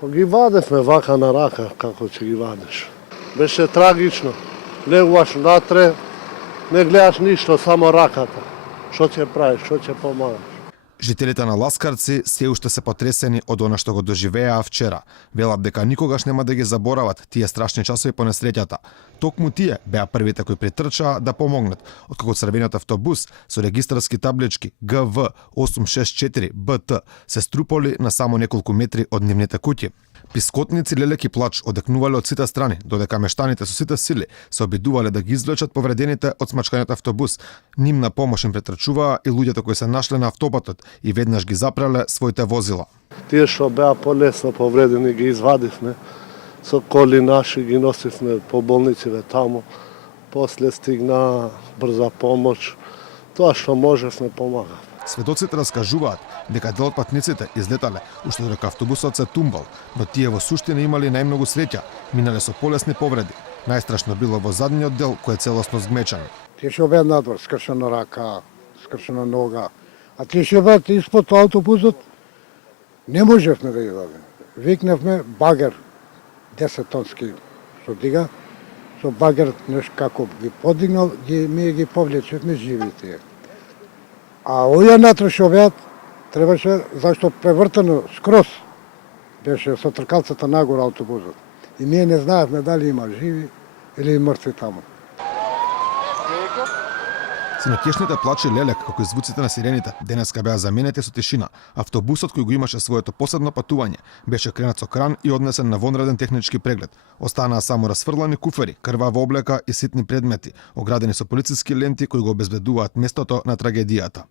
Па ги вадевме вака на рака, како ќе ги вадиш. Беше трагично. Легуваш натре, не гледаш ништо, само раката. Што ќе правиш, што ќе помагаш? Жителите на Ласкарци се уште се потресени од она што го доживеа вчера. Велат дека никогаш нема да ги заборават тие страшни часови по несреќата. Токму тие беа првите кои притрчаа да помогнат, откако црвениот автобус со регистарски таблички ГВ 864 БТ се струполи на само неколку метри од нивните куќи. Пискотници, лелек и плач одекнувале од сите страни, додека мештаните со сите сили се обидувале да ги извлечат повредените од смачканиот автобус. Ним на помош им претрчуваа и луѓето кои се нашле на автопатот и веднаш ги запреле своите возила. Тие што беа полесно повредени ги извадивме, со коли наши ги носивме по болниците таму. После стигна брза помош, тоа што можевме помага. Сведоците раскажуваат дека дел од патниците излетале уште додека автобусот се тумбал, но тие во суштина имали најмногу среќа, минале со полесни повреди. Најстрашно било во задниот дел кој е целосно згмечан. Тие што беа надвор, скршена рака, скршена нога, а тие што беа испод автобусот, не можевме да излеземе. Викневме багер, 10 тонски што дига, со багер нешто како ги подигнал, ми ги повлечевме живи тие. А овие натре што беат, требаше, зашто превртено скроз, беше со тркалцата нагоре автобусот. И ние не знаевме дали има живи или мртви таму. Синоќешните плачи лелек, како и звуците на сирените, денеска беа заменети со тишина. Автобусот кој го имаше своето последно патување беше кренат со кран и однесен на вонреден технички преглед. Останаа само расфрлани куфери, крвава облека и ситни предмети, оградени со полициски ленти кои го обезбедуваат местото на трагедијата.